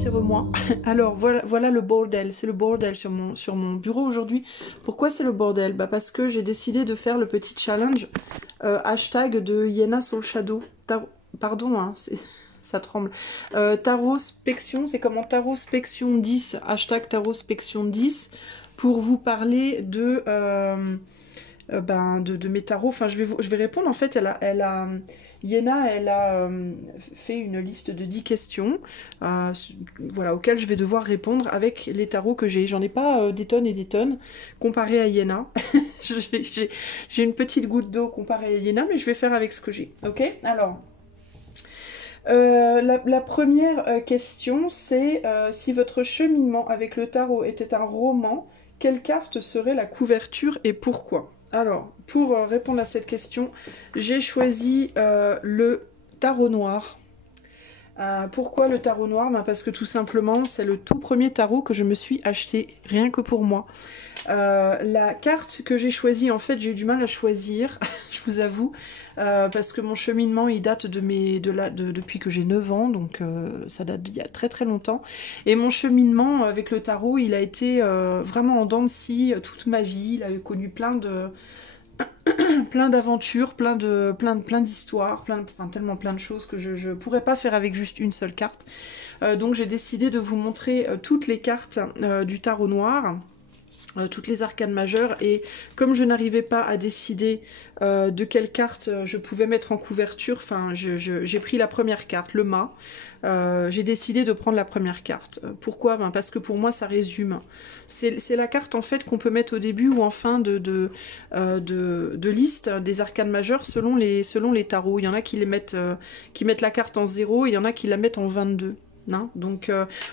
c'est moi. Alors voilà le bordel, c'est le bordel sur mon bureau aujourd'hui. Pourquoi c'est le bordel? Bah parce que j'ai décidé de faire le petit challenge hashtag de Iena Soul Shadow. Pardon, hein, ça tremble. Tarospection, c'est comment? Tarospection 10, hashtag Tarospection 10, pour vous parler de mes tarots. Enfin, je vais répondre. En fait, Iena, elle a fait une liste de 10 questions voilà, auxquelles je vais devoir répondre avec les tarots que j'ai. J'en ai pas des tonnes et des tonnes comparé à Iena. J'ai une petite goutte d'eau comparée à Iena, mais je vais faire avec ce que j'ai. Ok? Alors, la première question, c'est si votre cheminement avec le tarot était un roman, quelle carte serait la couverture et pourquoi? Alors, pour répondre à cette question, j'ai choisi le tarot noir. Pourquoi le tarot noir? Ben parce que tout simplement, c'est le tout premier tarot que je me suis acheté, rien que pour moi. La carte que j'ai choisie, en fait, j'ai eu du mal à choisir, je vous avoue, parce que mon cheminement, il date depuis que j'ai 9 ans, donc ça date d'il y a très très longtemps. Et mon cheminement avec le tarot, il a été vraiment en dents de scie toute ma vie. Il a connu plein d'aventures, plein d'histoires, enfin, tellement plein de choses que je ne pourrais pas faire avec juste une seule carte. Donc j'ai décidé de vous montrer toutes les cartes du tarot noir. Toutes les arcanes majeures, et comme je n'arrivais pas à décider de quelle carte je pouvais mettre en couverture, enfin j'ai pris la première carte, le mât. J'ai décidé de prendre la première carte. Pourquoi? Ben parce que pour moi ça résume. C'est la carte en fait qu'on peut mettre au début ou en fin de liste des arcanes majeures selon les tarots. Il y en a qui mettent la carte en 0, et il y en a qui la mettent en 22. Hein, donc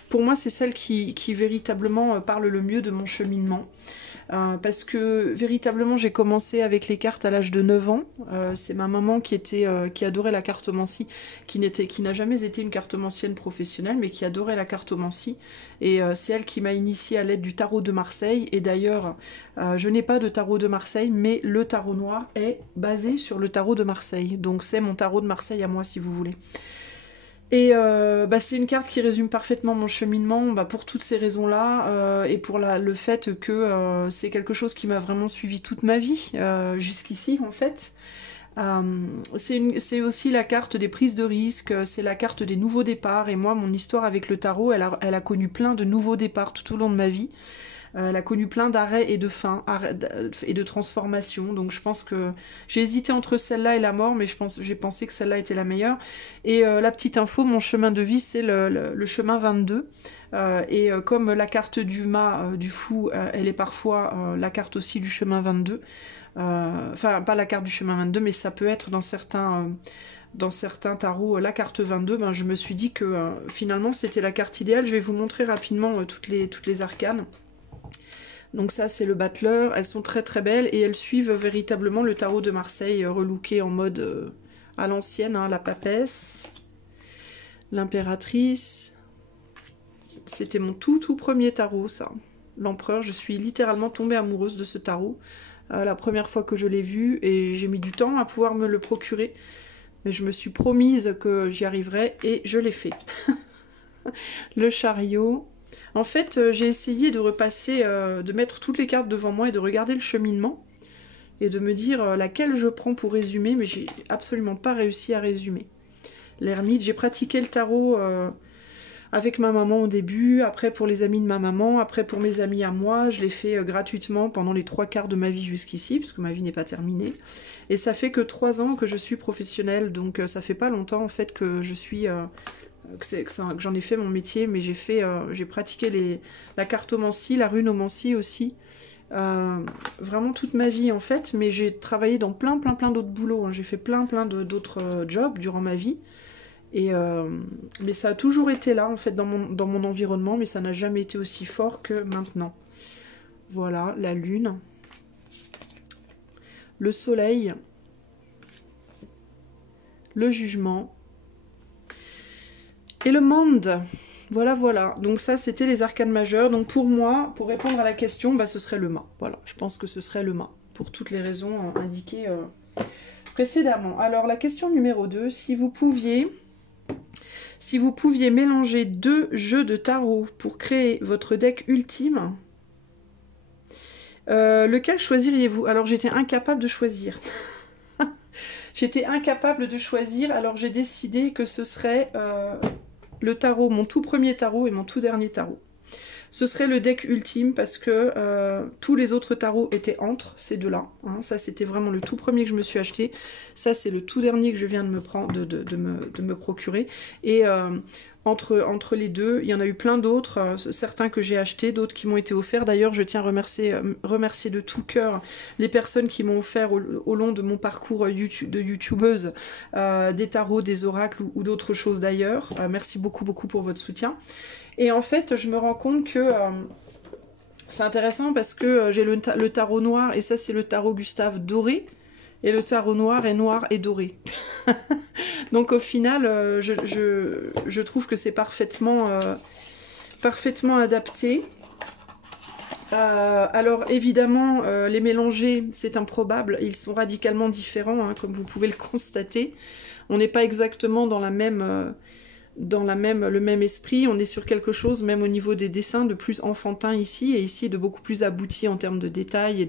pour moi c'est celle qui véritablement parle le mieux de mon cheminement, parce que véritablement j'ai commencé avec les cartes à l'âge de 9 ans. C'est ma maman qui adorait la cartomancie, qui n'a jamais été une cartomancienne professionnelle, mais qui adorait la cartomancie, et c'est elle qui m'a initiée à l'aide du tarot de Marseille. Et d'ailleurs je n'ai pas de tarot de Marseille, mais le tarot noir est basé sur le tarot de Marseille, donc c'est mon tarot de Marseille à moi, si vous voulez. Et c'est une carte qui résume parfaitement mon cheminement, pour toutes ces raisons-là, et pour le fait que c'est quelque chose qui m'a vraiment suivi toute ma vie, jusqu'ici en fait. C'est aussi la carte des prises de risques, c'est la carte des nouveaux départs, et moi mon histoire avec le tarot, elle a connu plein de nouveaux départs tout au long de ma vie. Elle a connu plein d'arrêts et de fins, et de transformations. Donc je pense que j'ai hésité entre celle-là et la mort, mais j'ai pensé que celle-là était la meilleure. Et la petite info, mon chemin de vie, c'est le chemin 22. Comme la carte du mât, du fou, elle est parfois la carte aussi du chemin 22. Enfin, pas la carte du chemin 22, mais ça peut être dans certains tarots, la carte 22, je me suis dit que finalement c'était la carte idéale. Je vais vous montrer rapidement toutes les arcanes. Donc ça c'est le battleur, elles sont très très belles et elles suivent véritablement le tarot de Marseille relooké en mode à l'ancienne, hein, la papesse, l'impératrice. C'était mon tout premier tarot, ça. L'empereur, je suis littéralement tombée amoureuse de ce tarot la première fois que je l'ai vu, et j'ai mis du temps à pouvoir me le procurer. Mais je me suis promise que j'y arriverais et je l'ai fait. Le chariot. En fait, j'ai essayé de repasser, de mettre toutes les cartes devant moi et de regarder le cheminement et de me dire laquelle je prends pour résumer, mais j'ai absolument pas réussi à résumer. L'ermite, j'ai pratiqué le tarot avec ma maman au début, après pour les amis de ma maman, après pour mes amis à moi. Je l'ai fait gratuitement pendant les 3/4 de ma vie jusqu'ici, parce que ma vie n'est pas terminée. Et ça fait que 3 ans que je suis professionnelle, donc ça fait pas longtemps en fait que je suis... que j'en ai fait mon métier, mais j'ai pratiqué la cartomancie, la runomancie aussi, vraiment toute ma vie en fait, mais j'ai travaillé dans plein d'autres boulots, hein. J'ai fait plein d'autres jobs durant ma vie, mais ça a toujours été là en fait dans mon environnement, mais ça n'a jamais été aussi fort que maintenant. Voilà, la lune, le soleil, le jugement et le monde. Voilà. Donc ça, c'était les arcanes majeures. Donc pour moi, pour répondre à la question, ce serait le mât. Voilà, je pense que ce serait le mât, pour toutes les raisons indiquées précédemment. Alors la question numéro 2, si vous pouviez Si vous pouviez mélanger 2 jeux de tarot pour créer votre deck ultime, lequel choisiriez-vous? Alors j'étais incapable de choisir. J'étais incapable de choisir, alors j'ai décidé que ce serait le tarot, mon tout premier tarot et mon tout dernier tarot. Ce serait le deck ultime parce que tous les autres tarots étaient entre ces deux-là. Hein. Ça, c'était vraiment le tout premier que je me suis acheté. Ça, c'est le tout dernier que je viens de me, prendre, de me procurer. Et entre les deux, il y en a eu plein d'autres. Certains que j'ai achetés, d'autres qui m'ont été offerts. D'ailleurs, je tiens à remercier de tout cœur les personnes qui m'ont offert au long de mon parcours de youtubeuse des tarots, des oracles ou d'autres choses d'ailleurs. Merci beaucoup, beaucoup pour votre soutien. Et en fait, je me rends compte que c'est intéressant parce que j'ai le tarot noir, et ça c'est le tarot Gustave doré, et le tarot noir est noir et doré. Donc au final, je trouve que c'est parfaitement adapté. Alors évidemment, les mélanger, c'est improbable, ils sont radicalement différents, hein, comme vous pouvez le constater. On n'est pas exactement dans le même esprit, on est sur quelque chose, même au niveau des dessins, de plus enfantin ici, et ici de beaucoup plus abouti en termes de détails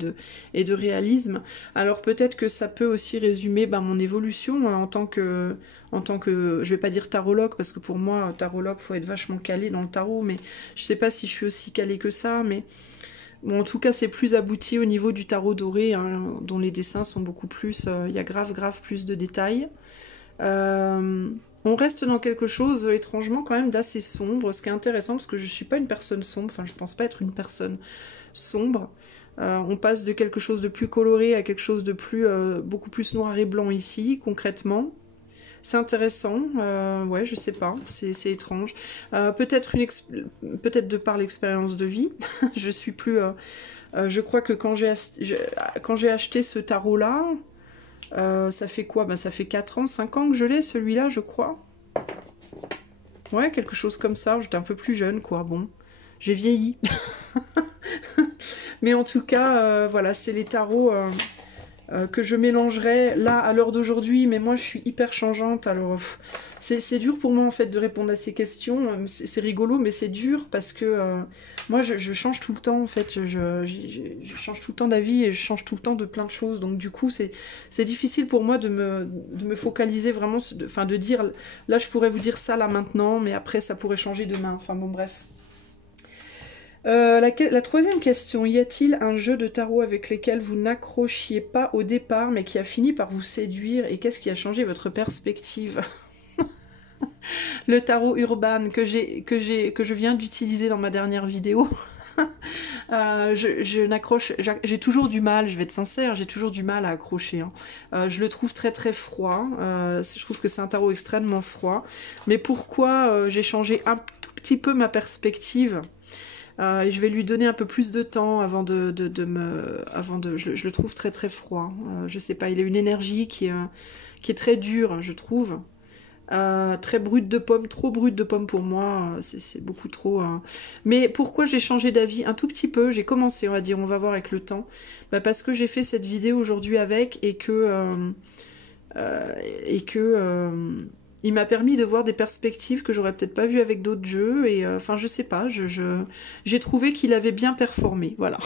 et de réalisme. Alors peut-être que ça peut aussi résumer mon évolution en tant que, je vais pas dire tarologue, parce que pour moi, tarologue, faut être vachement calé dans le tarot, mais je sais pas si je suis aussi calée que ça, mais bon, en tout cas, c'est plus abouti au niveau du tarot doré, hein, dont les dessins sont beaucoup plus, il y a grave plus de détails. On reste dans quelque chose étrangement quand même d'assez sombre, ce qui est intéressant parce que je suis pas une personne sombre, enfin je pense pas être une personne sombre. On passe de quelque chose de plus coloré à quelque chose de beaucoup plus noir et blanc ici, concrètement. C'est intéressant, ouais, je sais pas, c'est étrange. Peut-être de par l'expérience de vie, je suis plus... je crois que quand j'ai acheté ce tarot-là, ça fait quoi? Ça fait 4 ans, 5 ans que je l'ai, celui-là, je crois. Ouais, quelque chose comme ça. J'étais un peu plus jeune, quoi. Bon, j'ai vieilli. Mais en tout cas, voilà, c'est les tarots que je mélangerai là, à l'heure d'aujourd'hui. Mais moi, je suis hyper changeante, alors... C'est dur pour moi, en fait, de répondre à ces questions. C'est rigolo, mais c'est dur parce que... moi, je change tout le temps, en fait. Je change tout le temps d'avis et je change tout le temps de plein de choses. Donc, du coup, c'est difficile pour moi de me focaliser vraiment... Enfin, de dire... Là, je pourrais vous dire ça, là, maintenant, mais après, ça pourrait changer demain. Enfin, bon, bref. La troisième question, y a-t-il un jeu de tarot avec lequel vous n'accrochiez pas au départ, mais qui a fini par vous séduire, et qu'est-ce qui a changé votre perspective? Le tarot Urban que je viens d'utiliser dans ma dernière vidéo. Je n'accroche, j'ai toujours du mal, je vais être sincère, j'ai toujours du mal à accrocher. Hein. Je le trouve très froid, je trouve que c'est un tarot extrêmement froid. Mais pourquoi j'ai changé un tout petit peu ma perspective? Et je vais lui donner un peu plus de temps avant je le trouve très froid. Je sais pas, il a une énergie qui est très dure, je trouve. Très brute de pomme, trop brute de pomme pour moi, c'est beaucoup trop. Mais pourquoi j'ai changé d'avis un tout petit peu? J'ai commencé, on va dire, on va voir avec le temps. Parce que j'ai fait cette vidéo aujourd'hui avec et que il m'a permis de voir des perspectives que j'aurais peut-être pas vues avec d'autres jeux. Et enfin, je sais pas, j'ai trouvé qu'il avait bien performé. Voilà.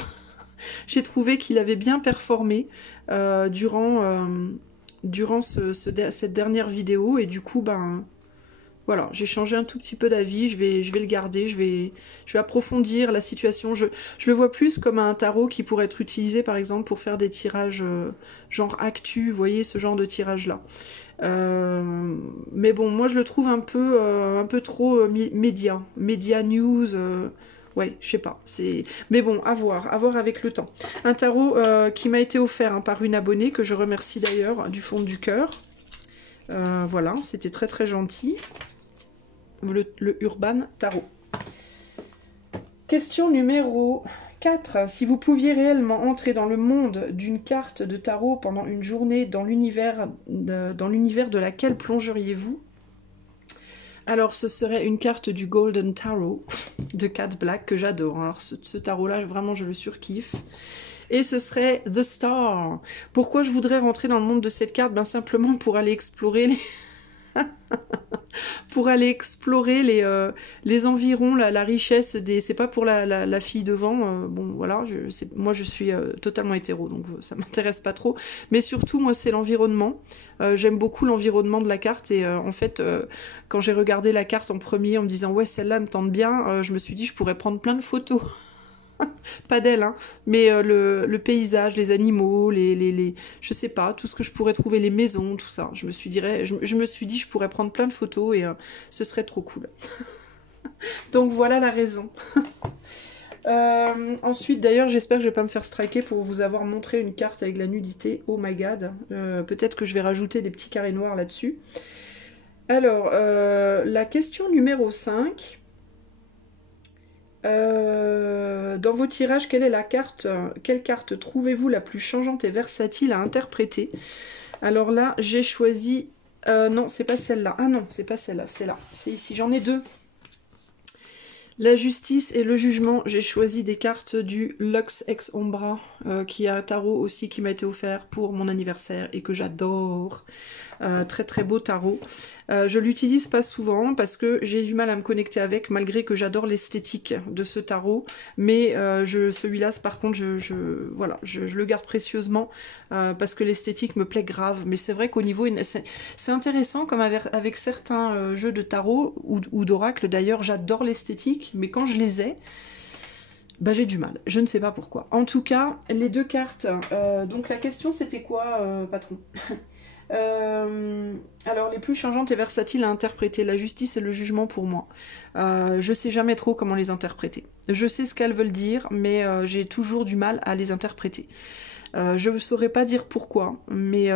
J'ai trouvé qu'il avait bien performé durant cette dernière vidéo. Et du coup, voilà, j'ai changé un tout petit peu d'avis. Je vais le garder, je vais approfondir la situation. Je le vois plus comme un tarot qui pourrait être utilisé, par exemple, pour faire des tirages genre actu, vous voyez, ce genre de tirage-là. Mais bon, moi je le trouve un peu trop média news, ouais, je sais pas. Mais bon, à voir avec le temps. Un tarot qui m'a été offert par une abonnée, que je remercie d'ailleurs du fond du cœur. Voilà, c'était très gentil. Le Urban Tarot. Question numéro 4. Si vous pouviez réellement entrer dans le monde d'une carte de tarot pendant une journée, dans l'univers de laquelle plongeriez-vous? Alors, ce serait une carte du Golden Tarot de Cat Black que j'adore. Alors, ce tarot-là, vraiment, je le surkiffe. Et ce serait The Star. Pourquoi je voudrais rentrer dans le monde de cette carte? Simplement pour aller explorer pour aller explorer les environs, la richesse des... C'est pas pour la fille devant, bon voilà, moi je suis totalement hétéro, donc ça m'intéresse pas trop. Mais surtout, moi c'est l'environnement. J'aime beaucoup l'environnement de la carte et en fait, quand j'ai regardé la carte en premier en me disant ouais celle-là me tente bien, je me suis dit je pourrais prendre plein de photos. Pas d'elle, hein, mais le paysage, les animaux, je sais pas, tout ce que je pourrais trouver, les maisons, tout ça. Je me suis dit, je pourrais prendre plein de photos et ce serait trop cool. Donc voilà la raison. Ensuite, d'ailleurs, j'espère que je vais pas me faire striker pour vous avoir montré une carte avec la nudité. Oh my god. Peut-être que je vais rajouter des petits carrés noirs là-dessus. Alors, la question numéro 5. Dans vos tirages, quelle carte trouvez-vous la plus changeante et versatile à interpréter? Alors là, j'ai choisi... non, c'est pas celle-là. Ah non, c'est pas celle-là, c'est là. C'est ici, j'en ai deux. La justice et le jugement, j'ai choisi des cartes du Lux Ex Ombra, qui est un tarot aussi qui m'a été offert pour mon anniversaire et que j'adore. Très très beau tarot. Je l'utilise pas souvent parce que j'ai du mal à me connecter avec, malgré que j'adore l'esthétique de ce tarot. Mais celui-là, par contre, voilà, je le garde précieusement parce que l'esthétique me plaît grave. Mais c'est vrai qu'au niveau... C'est intéressant, comme avec certains jeux de tarot ou d'oracle d'ailleurs, j'adore l'esthétique, mais quand je les ai... bah j'ai du mal, je ne sais pas pourquoi. En tout cas, les deux cartes, donc la question c'était quoi, patron? Alors les plus changeantes et versatiles à interpréter, la justice et le jugement pour moi. Je sais jamais trop comment les interpréter. Je sais ce qu'elles veulent dire, mais j'ai toujours du mal à les interpréter. Je ne saurais pas dire pourquoi, mais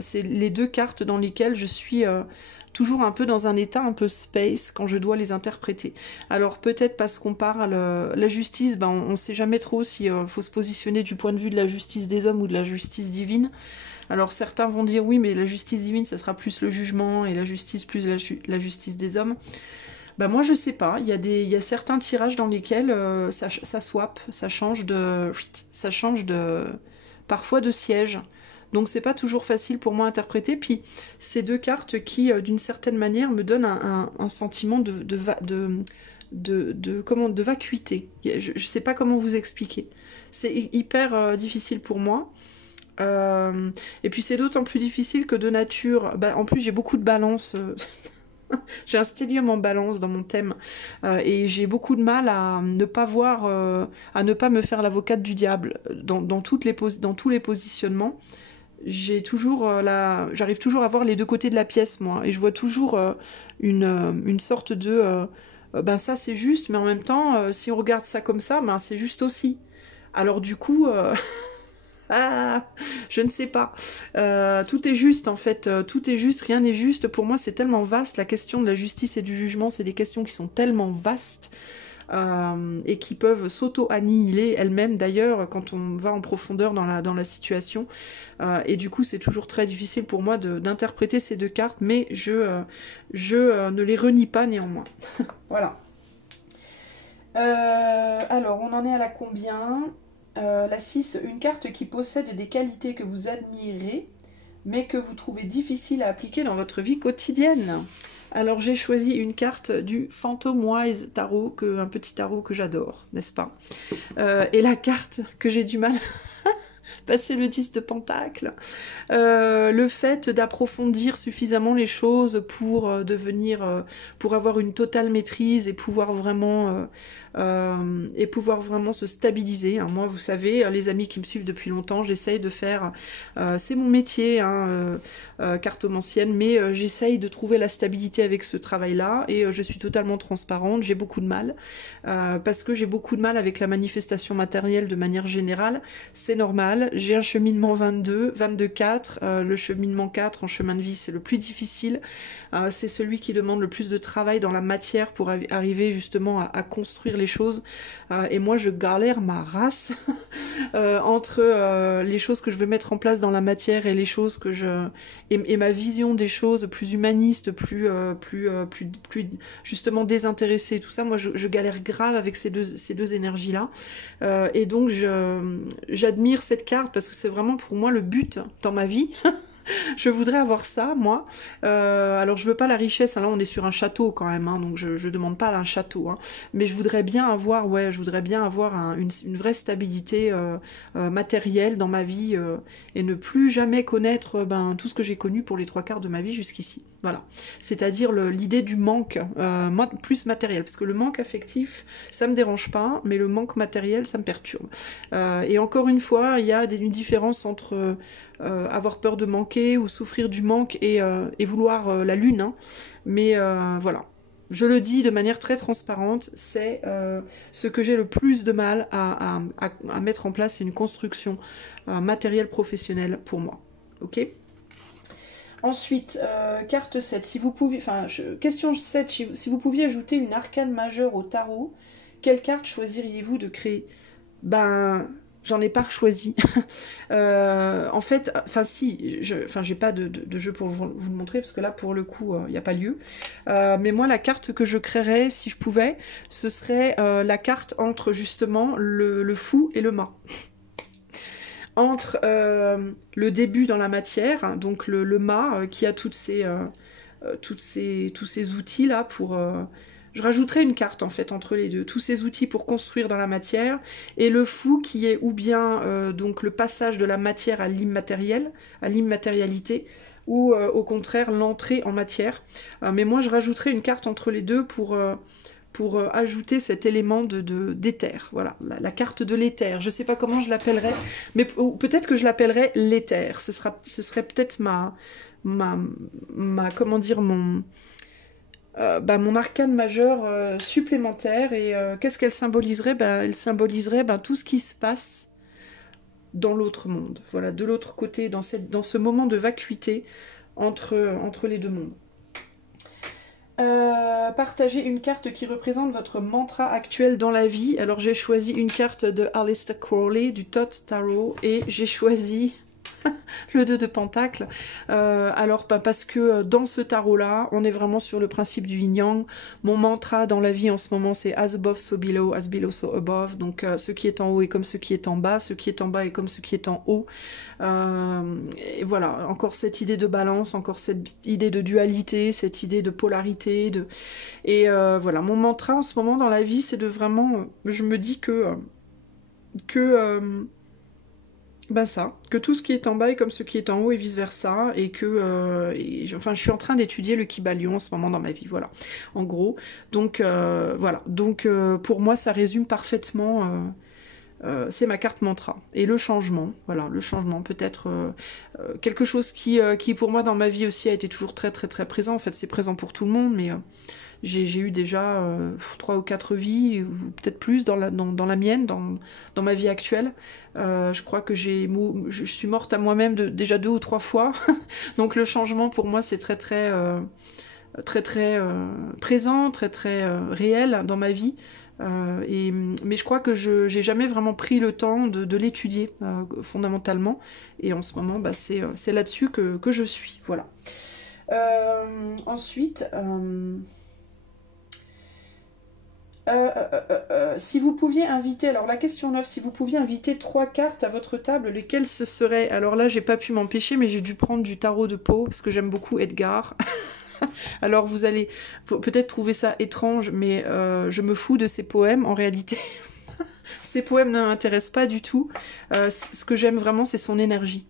c'est les deux cartes dans lesquelles je suis toujours un peu dans un état un peu space quand je dois les interpréter. Alors peut-être parce qu'on parle la justice, ben, on ne sait jamais trop si faut se positionner du point de vue de la justice des hommes ou de la justice divine. Alors certains vont dire oui, mais la justice divine, ça sera plus le jugement et la justice plus la justice des hommes. Bah moi je sais pas, il y a certains tirages dans lesquels ça swap, ça change de parfois de siège. Donc c'est pas toujours facile pour moi à interpréter. Puis ces deux cartes qui d'une certaine manière me donnent un sentiment de vacuité. Je sais pas comment vous expliquer. C'est hyper difficile pour moi. Et puis c'est d'autant plus difficile que de nature, bah, en plus j'ai beaucoup de balance, j'ai un stellium en balance dans mon thème, et j'ai beaucoup de mal à ne pas voir, à ne pas me faire l'avocate du diable dans tous les positionnements. J'arrive toujours à voir les deux côtés de la pièce moi, et je vois toujours une sorte de, ben ça c'est juste, mais en même temps si on regarde ça comme ça, ben c'est juste aussi. Alors du coup... Ah, je ne sais pas. Tout est juste en fait, tout est juste, rien n'est juste. Pour moi, c'est tellement vaste. La question de la justice et du jugement, c'est des questions qui sont tellement vastes et qui peuvent s'auto-annihiler elles-mêmes d'ailleurs quand on va en profondeur dans la situation. Et du coup, c'est toujours très difficile pour moi d'interpréter ces deux cartes, mais je ne les renie pas néanmoins. Voilà. Alors, on en est à la combien? La 6, une carte qui possède des qualités que vous admirez, mais que vous trouvez difficile à appliquer dans votre vie quotidienne. Alors j'ai choisi une carte du Phantom Wise Tarot, un petit tarot que j'adore, n'est-ce pas? Et la carte que j'ai du mal... passer le 10 de pentacle, le fait d'approfondir suffisamment les choses pour pour avoir une totale maîtrise et pouvoir vraiment se stabiliser. Hein. Moi, vous savez, les amis qui me suivent depuis longtemps, j'essaye de faire, c'est mon métier, hein, cartomancienne, mais j'essaye de trouver la stabilité avec ce travail-là et je suis totalement transparente. J'ai beaucoup de mal parce que j'ai beaucoup de mal avec la manifestation matérielle de manière générale. C'est normal. J'ai un cheminement 22-4. Le cheminement 4 en chemin de vie, c'est le plus difficile. C'est celui qui demande le plus de travail dans la matière pour arriver justement à construire les choses. Et moi, je galère ma race entre les choses que je veux mettre en place dans la matière et les choses que et ma vision des choses plus humaniste, plus justement désintéressée, tout ça. Moi, je galère grave avec ces deux énergies-là. Et donc, j'admire cette carte parce que c'est vraiment pour moi le but dans ma vie. Je voudrais avoir ça, moi. Alors, je veux pas la richesse, hein, là, on est sur un château quand même, hein, donc je demande pas un château, hein, mais je voudrais bien avoir, ouais, je voudrais bien avoir une vraie stabilité matérielle dans ma vie et ne plus jamais connaître tout ce que j'ai connu pour les trois quarts de ma vie jusqu'ici. Voilà. C'est-à-dire l'idée du manque, plus matériel, parce que le manque affectif, ça me dérange pas, mais le manque matériel, ça me perturbe. Et encore une fois, il y a une différence entre avoir peur de manquer ou souffrir du manque et vouloir la lune. Hein. Mais voilà, je le dis de manière très transparente, c'est ce que j'ai le plus de mal à mettre en place, c'est une construction matérielle professionnelle pour moi. Ok. Ensuite, carte 7, si vous pouviez, question 7, si vous pouviez ajouter une arcane majeure au tarot, quelle carte choisiriez-vous de créer? Ben, j'en ai pas choisi. En fait, si, j'ai pas de jeu pour vous le montrer, parce que là, pour le coup, il n'y a pas lieu. Mais moi, la carte que je créerais, si je pouvais, ce serait la carte entre, justement, le fou et le mât. Entre le début dans la matière, hein, donc le mât qui a tous ces outils là pour... je rajouterai une carte en fait entre les deux, tous ces outils pour construire dans la matière, et le fou qui est ou bien donc le passage de la matière à l'immatériel, à l'immatérialité, ou au contraire l'entrée en matière. Mais moi je rajouterai une carte entre les deux pour ajouter cet élément d'éther. Voilà, la carte de l'éther. Je ne sais pas comment je l'appellerai, mais peut-être que je l'appellerai l'éther. Ce serait peut-être comment dire, mon arcane majeur supplémentaire. Et qu'est-ce qu'elle symboliserait? Elle symboliserait tout ce qui se passe dans l'autre monde. Voilà, de l'autre côté, dans ce moment de vacuité entre les deux mondes. Partagez une carte qui représente votre mantra actuel dans la vie. Alors j'ai choisi une carte de Aleister Crowley du Thoth Tarot et j'ai choisi le 2 de Pentacle. Alors parce que dans ce tarot-là, on est vraiment sur le principe du yin-yang. Mon mantra dans la vie en ce moment, c'est as above, so below, as below, so above. Donc ce qui est en haut est comme ce qui est en bas, ce qui est en bas est comme ce qui est en haut. Et voilà, encore cette idée de balance, encore cette idée de dualité, cette idée de polarité. Et voilà, mon mantra en ce moment dans la vie, c'est de vraiment... je me dis que tout ce qui est en bas est comme ce qui est en haut et vice versa, et que je suis en train d'étudier le Kybalion en ce moment dans ma vie, voilà, en gros. Donc voilà, donc pour moi ça résume parfaitement, c'est ma carte mantra. Et le changement, voilà, le changement, peut-être quelque chose qui pour moi dans ma vie aussi a été toujours très très très présent, en fait c'est présent pour tout le monde, mais... j'ai eu déjà 3 ou 4 vies, ou peut-être plus dans la mienne, dans ma vie actuelle. Je crois que je suis morte à moi-même déjà 2 ou 3 fois. Donc le changement pour moi c'est très très présent, très très réel dans ma vie. Mais je crois que j'ai jamais vraiment pris le temps de l'étudier fondamentalement. Et en ce moment, c'est là-dessus que je suis. Voilà. Ensuite... si vous pouviez inviter, alors la question 9, si vous pouviez inviter 3 cartes à votre table, lesquelles ce seraient? Alors là, j'ai pas pu m'empêcher, mais j'ai dû prendre du tarot de Poe, parce que j'aime beaucoup Edgar. Alors vous allez peut-être trouver ça étrange, mais je me fous de ses poèmes, en réalité. Ces poèmes ne m'intéressent pas du tout. Ce que j'aime vraiment, c'est son énergie.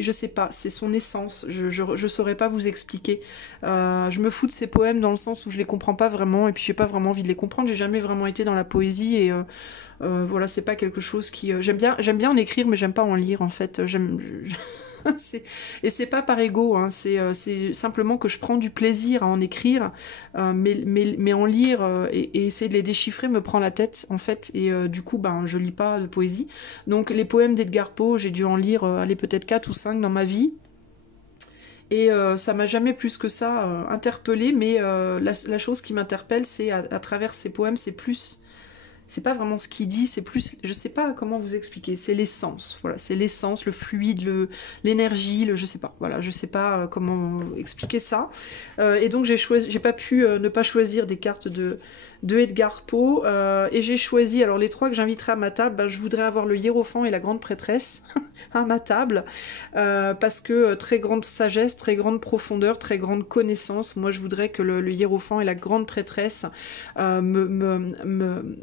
Je sais pas, c'est son essence, je saurais pas vous expliquer. Je me fous de ces poèmes dans le sens où je les comprends pas vraiment, et puis j'ai pas vraiment envie de les comprendre, j'ai jamais vraiment été dans la poésie, et voilà, c'est pas quelque chose qui... j'aime bien en écrire, mais j'aime pas en lire, en fait. Et c'est pas par ego, hein, c'est simplement que je prends du plaisir à en écrire, mais en lire et essayer de les déchiffrer me prend la tête, en fait, et du coup, je lis pas de poésie. Donc les poèmes d'Edgar Poe, j'ai dû en lire, peut-être 4 ou 5 dans ma vie, et ça m'a jamais plus que ça interpellée, mais la chose qui m'interpelle, c'est à travers ces poèmes, c'est pas vraiment ce qu'il dit, c'est plus, je sais pas comment vous expliquer, c'est l'essence, voilà, c'est l'essence, le fluide, l'énergie, je sais pas, voilà, je sais pas comment expliquer ça. Et donc j'ai pas pu ne pas choisir des cartes de Edgar Poe, et j'ai choisi, alors les 3 que j'inviterai à ma table, je voudrais avoir le hiérophant et la grande prêtresse, à ma table, parce que très grande sagesse, très grande profondeur, très grande connaissance. Moi, je voudrais que le hiérophant et la grande prêtresse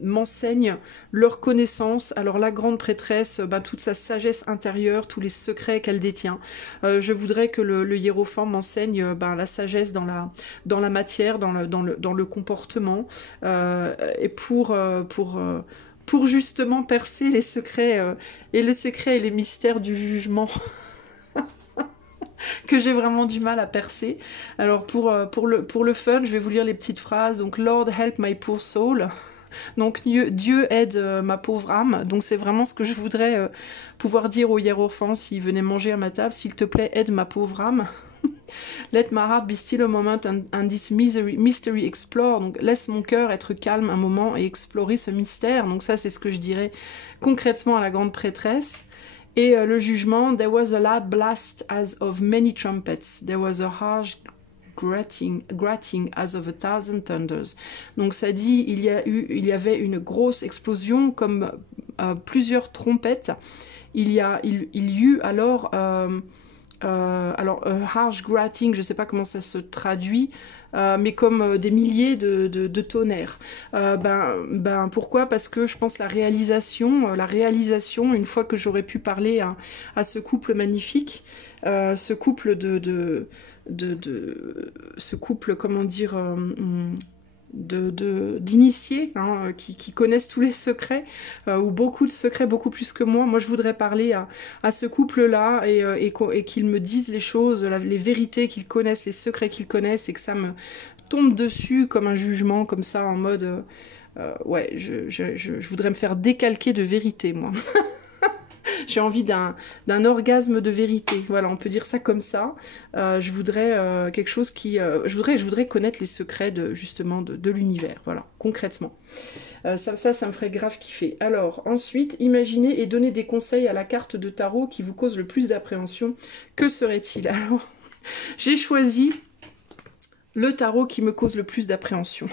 m'enseignent leur connaissance. Alors la grande prêtresse, ben, toute sa sagesse intérieure, tous les secrets qu'elle détient. Je voudrais que le hiérophant m'enseigne ben, la sagesse dans la matière, dans le comportement, et pour justement percer les secrets et les mystères du jugement que j'ai vraiment du mal à percer. Alors pour le fun, je vais vous lire les petites phrases. Donc Lord help my poor soul. Donc Dieu aide ma pauvre âme. Donc c'est vraiment ce que je voudrais pouvoir dire au hiérophant s'il venait manger à ma table. S'il te plaît, aide ma pauvre âme. Let my heart be still a moment and this mystery explore. Donc laisse mon cœur être calme un moment et explorer ce mystère. Donc ça c'est ce que je dirais concrètement à la grande prêtresse. Et le jugement, there was a loud blast as of many trumpets. There was a harsh gratting as of a thousand thunders. Donc ça dit, il y avait une grosse explosion comme plusieurs trompettes. Il y eut alors harsh gratting, je ne sais pas comment ça se traduit, mais comme des milliers de tonnerres. Pourquoi? Parce que je pense la réalisation, une fois que j'aurais pu parler à ce couple magnifique, ce couple ce couple, comment dire, d'initiés hein, qui connaissent tous les secrets ou beaucoup de secrets, beaucoup plus que moi. Moi je voudrais parler à ce couple là et qu'ils me disent les choses, les vérités qu'ils connaissent, les secrets qu'ils connaissent, et que ça me tombe dessus comme un jugement comme ça en mode ouais je voudrais me faire décalquer de vérité moi. J'ai envie d'un orgasme de vérité. Voilà, on peut dire ça comme ça. Je voudrais quelque chose qui... je voudrais connaître les secrets justement de l'univers. Voilà, concrètement. Ça me ferait grave kiffer. Alors, ensuite, imaginez et donnez des conseils à la carte de tarot qui vous cause le plus d'appréhension. Que serait-il? Alors, j'ai choisi le tarot qui me cause le plus d'appréhension.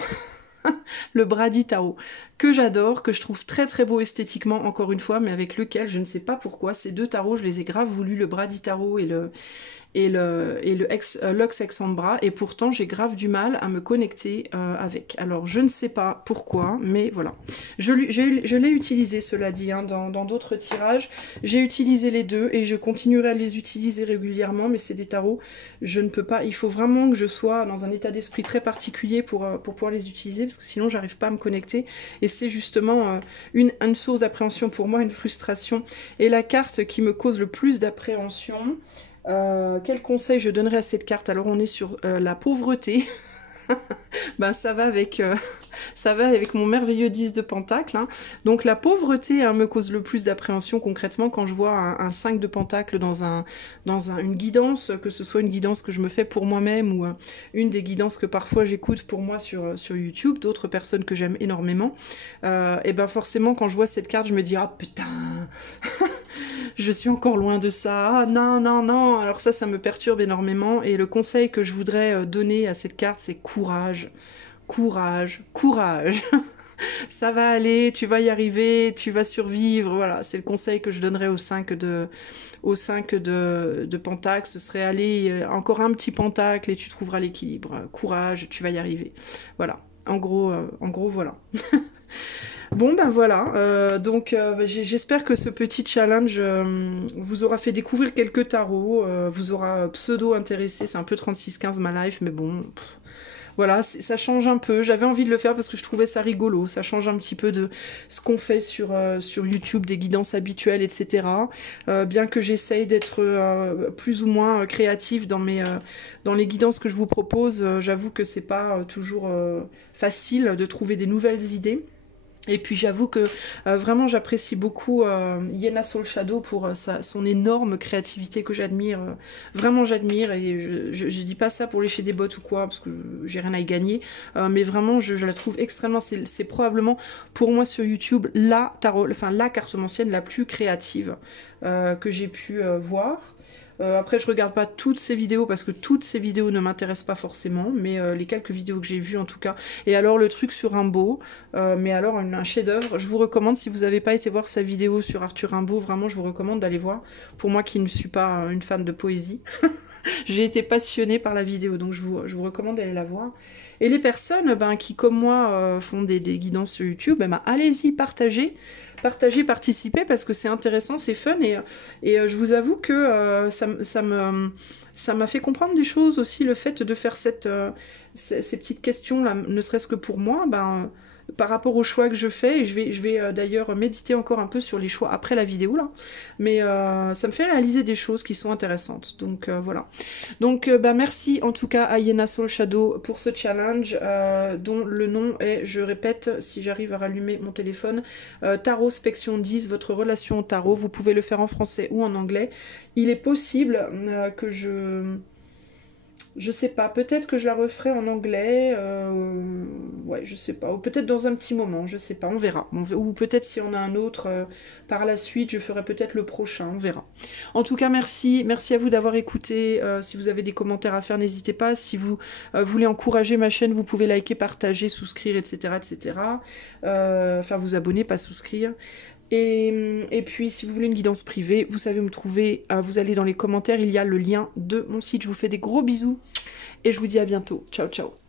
Le Brady Tarot, que j'adore, que je trouve très très beau esthétiquement, encore une fois, mais avec lequel je ne sais pas pourquoi, ces deux tarots, je les ai grave voulu, le Brady Tarot et le Lux Exambra, et pourtant j'ai grave du mal à me connecter avec. Alors je ne sais pas pourquoi, mais voilà. Je l'ai utilisé, cela dit, hein, dans d'autres tirages. J'ai utilisé les deux et je continuerai à les utiliser régulièrement, mais c'est des tarots, je ne peux pas. Il faut vraiment que je sois dans un état d'esprit très particulier pour pouvoir les utiliser, parce que sinon j'arrive pas à me connecter. Et c'est justement une source d'appréhension pour moi, une frustration. Et la carte qui me cause le plus d'appréhension... quel conseil je donnerais à cette carte? Alors on est sur la pauvreté. Ben ça va avec mon merveilleux 10 de pentacle. Hein. Donc la pauvreté hein, me cause le plus d'appréhension concrètement quand je vois un 5 de pentacle dans une guidance, que ce soit une guidance que je me fais pour moi-même ou une des guidances que parfois j'écoute pour moi sur YouTube, d'autres personnes que j'aime énormément. Et ben forcément quand je vois cette carte je me dis ah putain je suis encore loin de ça, ah, non, non, non, alors ça me perturbe énormément, et le conseil que je voudrais donner à cette carte, c'est courage, courage, courage, ça va aller, tu vas y arriver, tu vas survivre, voilà, c'est le conseil que je donnerais au 5 de pentacle, ce serait aller, encore un petit pentacle et tu trouveras l'équilibre, courage, tu vas y arriver, voilà, en gros voilà. Bon ben voilà, j'espère que ce petit challenge vous aura fait découvrir quelques tarots, vous aura pseudo intéressé, c'est un peu 36-15 ma life, mais bon, voilà, ça change un peu, j'avais envie de le faire parce que je trouvais ça rigolo, ça change un petit peu de ce qu'on fait sur YouTube, des guidances habituelles, etc. Bien que j'essaye d'être plus ou moins créative dans les guidances que je vous propose, j'avoue que c'est pas toujours facile de trouver des nouvelles idées. Et puis j'avoue que vraiment j'apprécie beaucoup Yena Soul Shadow pour son énorme créativité que j'admire, vraiment j'admire, et je dis pas ça pour lécher des bottes ou quoi, parce que j'ai rien à y gagner, mais vraiment je la trouve extrêmement, c'est probablement pour moi sur YouTube la cartomancienne la plus créative que j'ai pu voir. Après, je regarde pas toutes ces vidéos parce que toutes ces vidéos ne m'intéressent pas forcément, mais les quelques vidéos que j'ai vues en tout cas. Et alors le truc sur Rimbaud, mais alors un chef-d'œuvre. Je vous recommande, si vous n'avez pas été voir sa vidéo sur Arthur Rimbaud, vraiment je vous recommande d'aller voir. Pour moi qui ne suis pas une fan de poésie, j'ai été passionnée par la vidéo, donc je vous recommande d'aller la voir. Et les personnes ben, qui, comme moi, font des guidances sur YouTube, ben, allez-y, partagez. Partagez, participez, parce que c'est intéressant, c'est fun. Et je vous avoue que ça m'a fait comprendre des choses aussi, le fait de faire ces petites questions-là, ne serait-ce que pour moi, ben, par rapport aux choix que je fais. Et je vais d'ailleurs méditer encore un peu sur les choix après la vidéo, là. Mais ça me fait réaliser des choses qui sont intéressantes. Donc voilà. Donc bah, merci en tout cas à Yena Soul Shadow pour ce challenge dont le nom est, je répète, si j'arrive à rallumer mon téléphone, Tarot Spection 10, votre relation au tarot. Vous pouvez le faire en français ou en anglais. Il est possible que je sais pas, peut-être que je la referai en anglais, ouais, je sais pas, ou peut-être dans un petit moment, je sais pas, on verra. Ou peut-être si on a un autre par la suite, je ferai peut-être le prochain, on verra. En tout cas, merci à vous d'avoir écouté. Si vous avez des commentaires à faire, n'hésitez pas. Si vous voulez encourager ma chaîne, vous pouvez liker, partager, souscrire, etc., etc. Enfin, vous abonner, pas souscrire. Et puis, si vous voulez une guidance privée, vous savez où me trouver. Vous allez dans les commentaires, il y a le lien de mon site. Je vous fais des gros bisous et je vous dis à bientôt. Ciao, ciao.